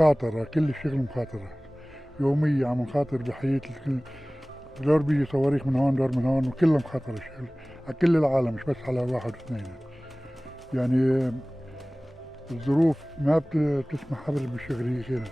مخاطرة، كل الشغل مخاطرة يومية، عم نخاطر بحياة الكل. دور بيجي صواريخ من هون دور من هون، وكلها مخاطرة الشغل على كل العالم، مش بس على واحد واثنين. يعني الظروف ما بتسمح أبدا بالشغل هيك هنا.